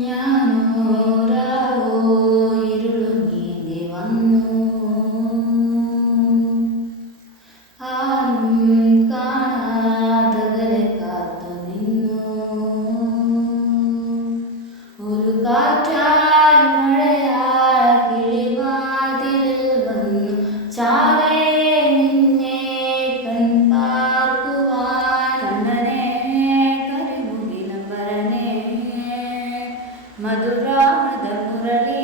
ഞാനോരാവോ ഇരുളു നീന്തി വന്നു, ആരും കാണാതകലെ കാത്തു നിന്നു. ഒരു കാറ്റായി മഴയായി കിളിവാതിലിൽ വന്നു ചാരേ നിന്നെ കൺപാർക്കുവാൻ. കണ്ണനെ കരിമുകിലംബരനെ മധുരാമത മുരളി